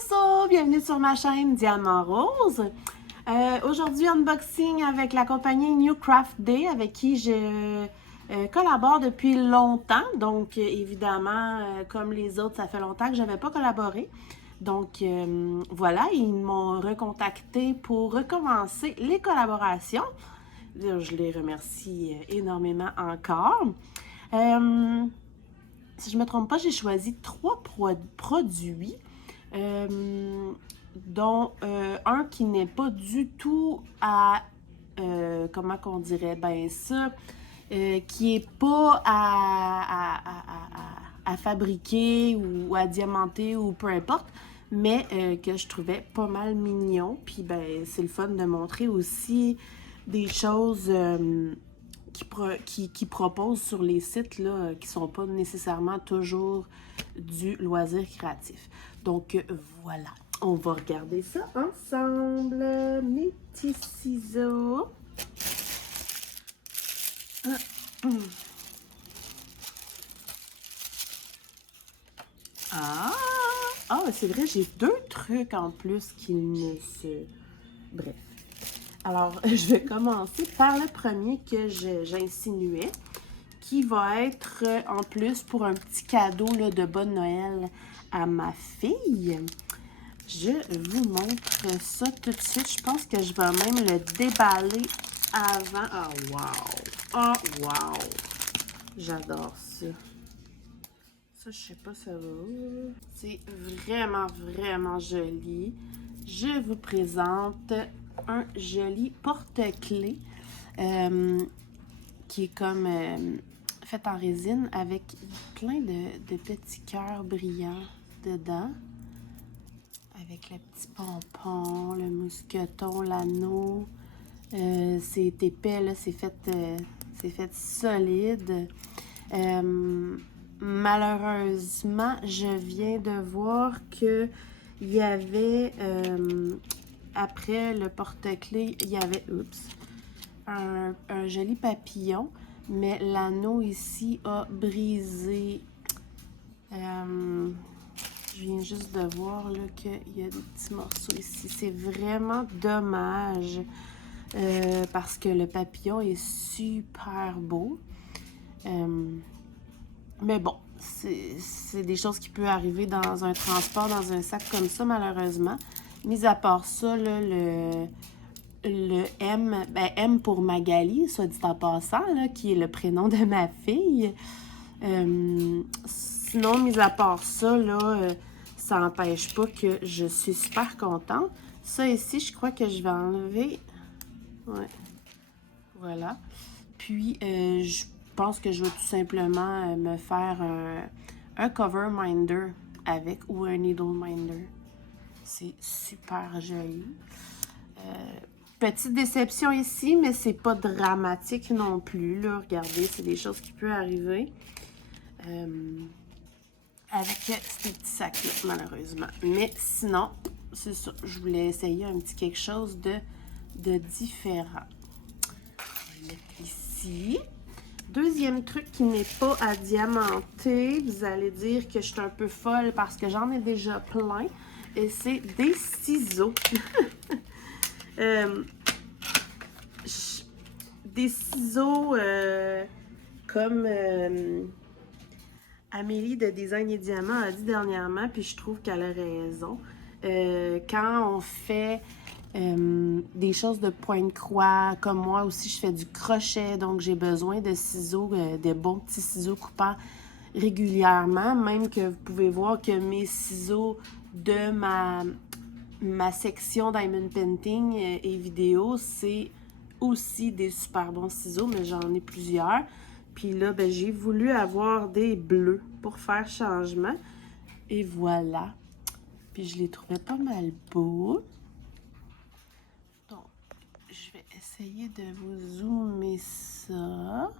Soso! Bienvenue sur ma chaîne Diamant Rose. Aujourd'hui, unboxing avec la compagnie New Craft Day avec qui je collabore depuis longtemps. Donc, évidemment, comme les autres, ça fait longtemps que je n'avais pas collaboré. Donc, voilà, ils m'ont recontacté pour recommencer les collaborations. Je les remercie énormément encore. Si je ne me trompe pas, j'ai choisi 3 produits, dont un qui n'est pas du tout à, comment qu'on dirait, ben ça, qui n'est pas à fabriquer ou à diamanter ou peu importe, mais que je trouvais pas mal mignon. Puis ben c'est le fun de montrer aussi des choses qui proposent sur les sites là, qui ne sont pas nécessairement toujours du loisir créatif. Donc voilà, on va regarder ça ensemble. Mes petits ciseaux. Ah, c'est vrai, j'ai 2 trucs en plus qui ne se... Bref. Alors, je vais commencer par le premier que j'insinuais, qui va être en plus pour un petit cadeau là, de bonne Noël à ma fille. Je vous montre ça tout de suite. Je pense que je vais même le déballer avant. Ah, wow! Ah, wow! J'adore ça. Ça, je sais pas ça va où. C'est vraiment, vraiment joli. Je vous présente un joli porte-clés qui est comme fait en résine avec plein de petits cœurs brillants dedans. Avec le petit pompon, le mousqueton, l'anneau. C'est épais, là, c'est fait solide. Malheureusement, je viens de voir que il y avait, après le porte-clés, il y avait, un joli papillon, mais l'anneau ici a brisé. Je viens juste de voir qu'il y a des petits morceaux ici. C'est vraiment dommage parce que le papillon est super beau. Mais bon, c'est des choses qui peuvent arriver dans un transport, dans un sac comme ça, malheureusement. Mis à part ça, là, le M, ben M pour Magali, soit dit en passant, là, qui est le prénom de ma fille. Sinon, mis à part ça, là, ça n'empêche pas que je suis super contente. Ça ici, je crois que je vais enlever. Ouais. Voilà. Puis, je pense que je vais tout simplement me faire un cover minder avec ou un needle minder. C'est super joli. Petite déception ici, mais c'est pas dramatique non plus. Là. Regardez, c'est des choses qui peuvent arriver. Avec ces petits sacs-là, malheureusement. Mais sinon, c'est ça. Je voulais essayer un petit quelque chose de différent. Je vais mettre ici. Deuxième truc qui n'est pas à diamanter. Vous allez dire que je suis un peu folle parce que j'en ai déjà plein. Et c'est des ciseaux. Des ciseaux comme Amélie de Design et Diamant a dit dernièrement, puis je trouve qu'elle a raison. Quand on fait des choses de pointe-croix, comme moi aussi, je fais du crochet, donc j'ai besoin de ciseaux, de bons petits ciseaux coupants régulièrement, même que vous pouvez voir que mes ciseaux de ma section Diamond Painting et vidéo, c'est aussi des super bons ciseaux, mais j'en ai plusieurs. Puis là, ben, j'ai voulu avoir des bleus pour faire changement. Et voilà. Puis je les trouvais pas mal beaux. Donc, je vais essayer de vous zoomer ça.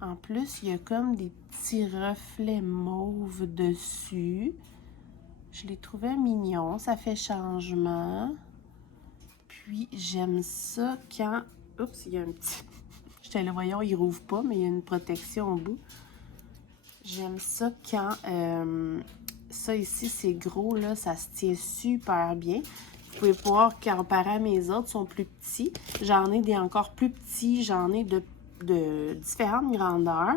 En plus, il y a comme des petits reflets mauves dessus. Je les trouvais mignons. Ça fait changement. Puis, j'aime ça quand... Oups, il y a un petit... J'étais là, voyons, il rouvre pas, mais il y a une protection au bout. J'aime ça quand ça ici, c'est gros, là, ça se tient super bien. Vous pouvez voir, comparé à mes autres, sont plus petits. J'en ai des encore plus petits, j'en ai de différentes grandeurs.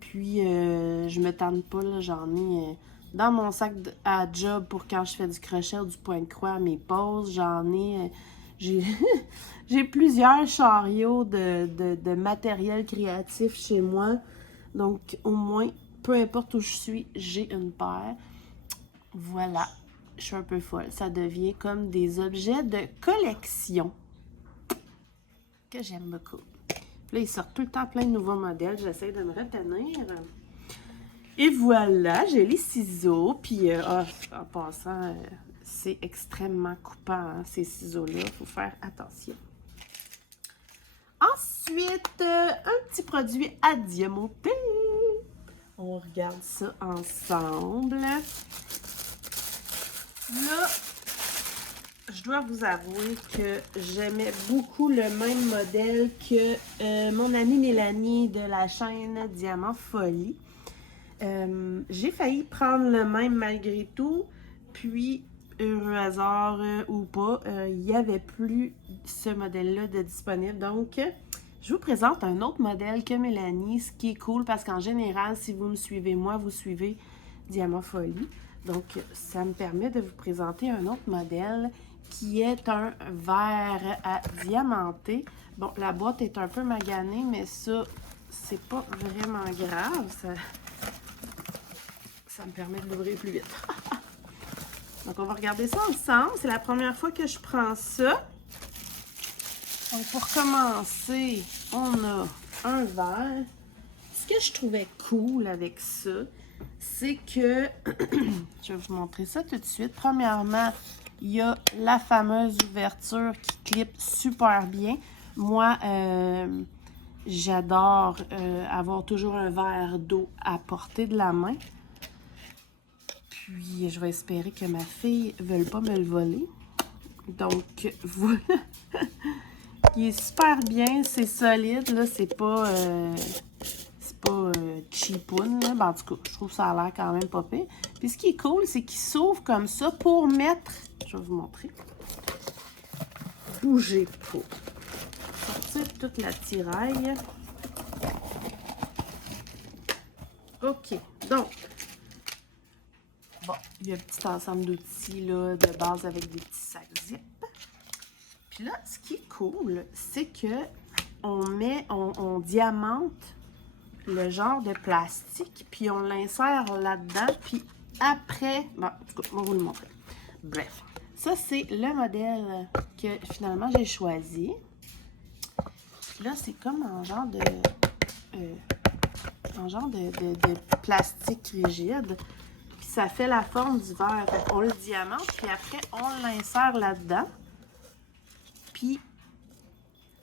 Puis, je me tanne pas, là, j'en ai dans mon sac à job pour quand je fais du crochet ou du point de croix à mes pauses. J'en ai... j'ai plusieurs chariots de matériel créatif chez moi. Donc, au moins, peu importe où je suis, j'ai une paire. Voilà, je suis un peu folle. Ça devient comme des objets de collection que j'aime beaucoup. Là, ils sortent tout le temps plein de nouveaux modèles. J'essaie de me retenir. Et voilà, j'ai les ciseaux. Puis, en passant, c'est extrêmement coupant, hein, ces ciseaux-là. Il faut faire attention. Ensuite, un petit produit à diamanter. On regarde ça ensemble. Là, je dois vous avouer que j'aimais beaucoup le même modèle que mon amie Mélanie de la chaîne Diamant Folie. J'ai failli prendre le même malgré tout, puis heureux hasard ou pas, il n'y avait plus ce modèle-là de disponible. Donc, je vous présente un autre modèle que Mélanie, ce qui est cool parce qu'en général, si vous me suivez moi, vous suivez Diamant Folie. Donc, ça me permet de vous présenter un autre modèle qui est un verre à diamanter. Bon, la boîte est un peu maganée, mais ça, c'est pas vraiment grave. Ça me permet de l'ouvrir plus vite. Donc, on va regarder ça ensemble. C'est la première fois que je prends ça. Donc, pour commencer, on a un verre. Ce que je trouvais cool avec ça, c'est que, je vais vous montrer ça tout de suite. Premièrement, il y a la fameuse ouverture qui clippe super bien. Moi, j'adore avoir toujours un verre d'eau à portée de la main. Puis, je vais espérer que ma fille ne veuille pas me le voler. Donc, voilà. Il est super bien, c'est solide, là, c'est pas cheapoun, là. Ben, en tout cas, je trouve que ça a l'air quand même pas pire. Puis ce qui est cool, c'est qu'il s'ouvre comme ça pour mettre, je vais vous montrer, bougez pas, sortir toute la tiraille. OK, donc, bon, il y a un petit ensemble d'outils, là, de base avec des petits sacs zip. Puis là, ce qui est cool, c'est que on diamante le genre de plastique, puis on l'insère là-dedans, puis après, bon, en tout cas, on va vous le montrer. Bref, ça, c'est le modèle que finalement j'ai choisi. Puis là, c'est comme un genre de plastique rigide. Puis ça fait la forme du verre. On le diamante, puis après, on l'insère là-dedans. Puis,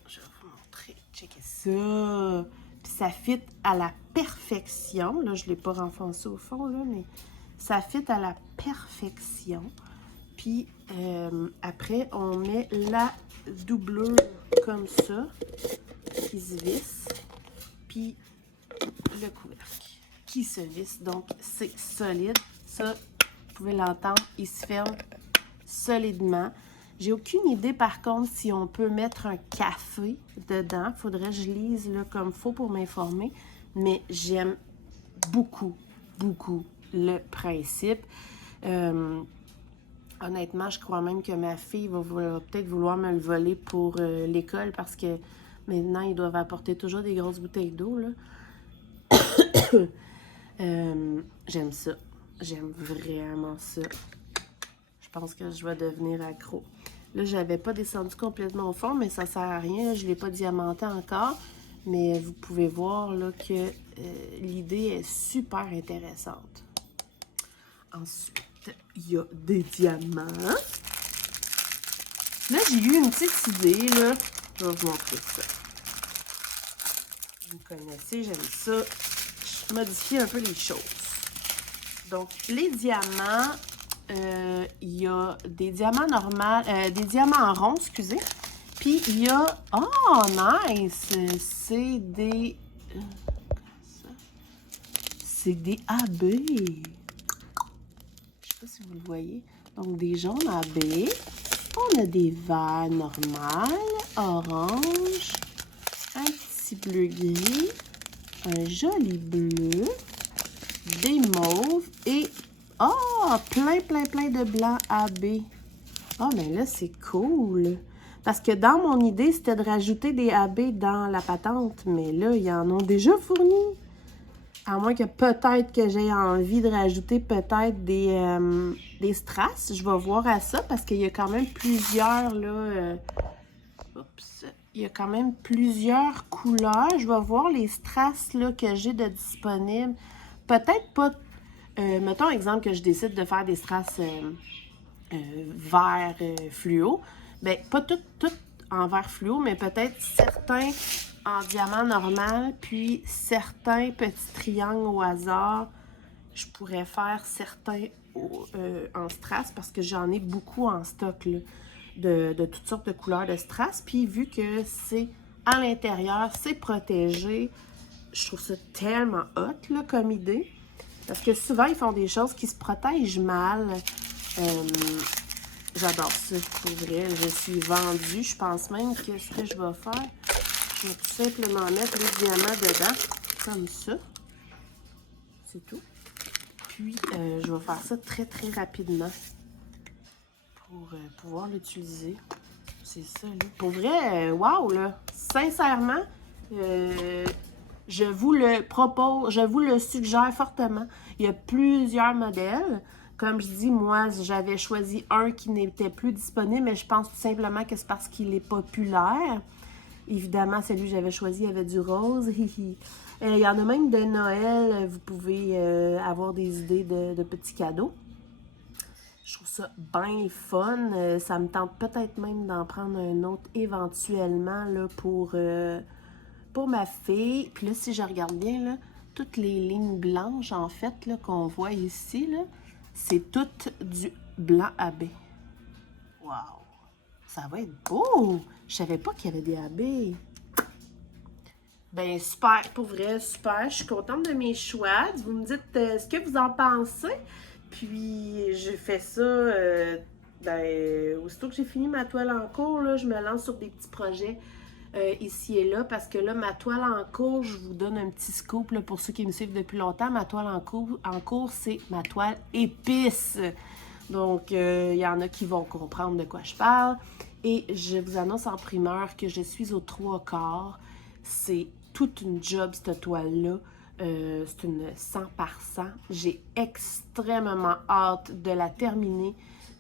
je vais vous montrer. Checkez ça. Puis ça fit à la perfection. Là, je ne l'ai pas renfoncé au fond, là, mais ça fit à la perfection. Puis, après, on met la doublure comme ça, qui se visse. Puis, le couvercle qui se visse. Donc, c'est solide. Ça, vous pouvez l'entendre, il se ferme solidement. J'ai aucune idée, par contre, si on peut mettre un café dedans. Faudrait que je lise là, comme il faut pour m'informer. Mais j'aime beaucoup, beaucoup le principe. Honnêtement, je crois même que ma fille va peut-être vouloir me le voler pour l'école parce que maintenant, ils doivent apporter toujours des grosses bouteilles d'eau, là. J'aime ça. J'aime vraiment ça. Je pense que je vais devenir accro. Là, je n'avais pas descendu complètement au fond, mais ça ne sert à rien. Je ne l'ai pas diamanté encore. Mais vous pouvez voir là, que l'idée est super intéressante. Ensuite, il y a des diamants. Là, j'ai eu une petite idée. Là. Je vais vous montrer ça. Vous me connaissez, j'aime ça. Je modifie un peu les choses. Donc, les diamants... il y a des diamants normaux, des diamants ronds, excusez. Puis il y a, oh nice, c'est des AB. sais pas si vous le voyez. Donc, des jaunes AB. On a des verts normales, orange, un petit bleu-gris, un joli bleu, des mauves et... Oh! Plein de blanc AB. Ah, ben là, c'est cool. Parce que dans mon idée, c'était de rajouter des AB dans la patente. Mais là, ils en ont déjà fourni. À moins que peut-être que j'ai envie de rajouter peut-être des strass. Je vais voir à ça parce qu'il y a quand même plusieurs, là... oups. Il y a quand même plusieurs couleurs. Je vais voir les strass, là, que j'ai de disponibles. Peut-être pas... mettons, exemple, que je décide de faire des strass... vert fluo. Bien, pas tout en vert fluo, mais peut-être certains en diamant normal, puis certains petits triangles au hasard. Je pourrais faire certains en strass parce que j'en ai beaucoup en stock là, de toutes sortes de couleurs de strass. Puis vu que c'est à l'intérieur, c'est protégé, je trouve ça tellement hot là, comme idée. Parce que souvent, ils font des choses qui se protègent mal. J'adore ça, pour vrai. Je suis vendue. Je pense même que ce que je vais faire, je vais tout simplement mettre les diamants dedans, comme ça. C'est tout. Puis, je vais faire ça très rapidement pour pouvoir l'utiliser. C'est ça, là. Pour vrai, wow, là. Sincèrement, je vous le propose, je vous le suggère fortement. Il y a plusieurs modèles. Comme je dis, moi, j'avais choisi un qui n'était plus disponible, mais je pense tout simplement que c'est parce qu'il est populaire. Évidemment, celui que j'avais choisi avait du rose. Il y en a même de Noël. Vous pouvez avoir des idées de petits cadeaux. Je trouve ça bien le fun. Ça me tente peut-être même d'en prendre un autre éventuellement là, pour ma fille. Puis là, si je regarde bien, là, toutes les lignes blanches, en fait, là, qu'on voit ici, là, c'est tout du blanc AB. Wow! Ça va être beau! Je savais pas qu'il y avait des AB. Ben super, pour vrai, super. Je suis contente de mes choix. Vous me dites ce que vous en pensez. Puis, j'ai fait ça, aussitôt que j'ai fini ma toile en cours, là, je me lance sur des petits projets ici et là, parce que là, ma toile en cours, je vous donne un petit scoop là, pour ceux qui me suivent depuis longtemps. Ma toile en cours, c'est ma toile épice. Donc, il y en a qui vont comprendre de quoi je parle. Et je vous annonce en primeur que je suis aux 3/4. C'est toute une job, cette toile-là. C'est une 100 par 100. J'ai extrêmement hâte de la terminer.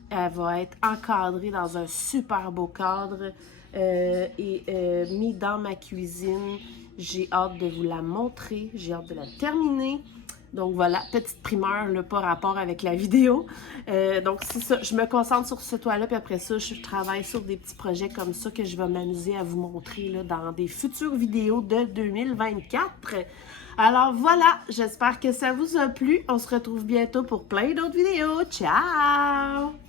Elle va être encadrée dans un super beau cadre et mise dans ma cuisine. J'ai hâte de vous la montrer. J'ai hâte de la terminer. Donc voilà, petite primeur, là, pas rapport avec la vidéo. Donc c'est ça, je me concentre sur ce toit-là, puis après ça, je travaille sur des petits projets comme ça que je vais m'amuser à vous montrer là, dans des futures vidéos de 2024. Alors voilà, j'espère que ça vous a plu. On se retrouve bientôt pour plein d'autres vidéos. Ciao!